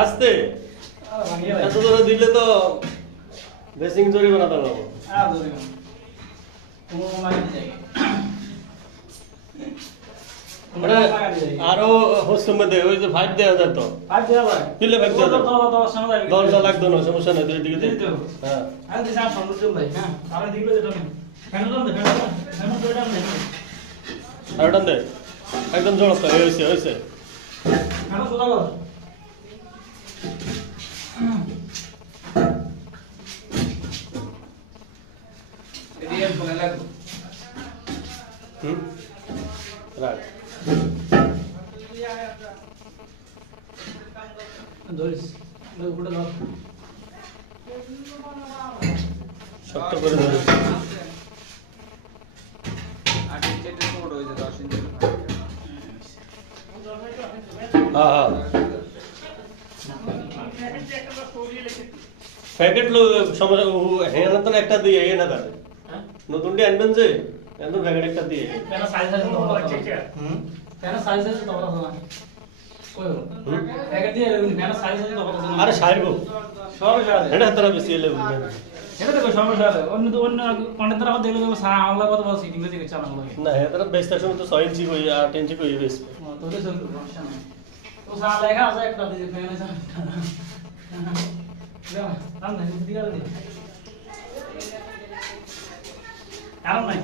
আস্তে এত জোরে দিলে তো বেসিং জরিমানা দাও আরো হোস্টেল মধ্যে ওই যে 5 দেওয়া যায় তো 5 দেওয়া যায় কিলে 5 দেওয়া যায় তো সমস্যা নাই 10 লাগতো না সমস্যা নাই দুই দিকে দে হ্যাঁ আমি দিশা সুন্দর চল ভাই হ্যাঁ আর দিকে যেটা নেই ফ্যান দুইটা নেই আর ডান দে একদম জোর তো হইছে ফ্যান সোজা কর এদিকে ফোনে লাগবে রাখ ধরিস উপরে ধর শক্ত করে ধরিস হ্যাঁ প্যাকেট লো সমস্যা হ্যাঁ তো একটা দিয়ে এ না তার নতুনটি আনবেন যে একদম প্যাকেট একটা দিয়ে কেন সাইজ আছে তো কেন সাইজ আছে তো বলা কই হলো প্যাকেট দিয়ে কেন সাইজ আছে তো বলা আরে সাইরবো সব সাথে এটা তারা বেশি এলে বুঝবেন এটা দেখো সমস্যা আছে অন্য কন্টেন্টার আবার দেখলে আল্লাহ কথা বল সিটিং দিকে চালানো লাগে না এটা বেস্টার সময় তো 6 ইঞ্চি কই আর 10 ইঞ্চি কই বেশ তোদের চলবে সমস্যা নাই তো সা লেখা আছে একটা দিয়ে ফেলে যা রাম না দিকে দিকে আর নাই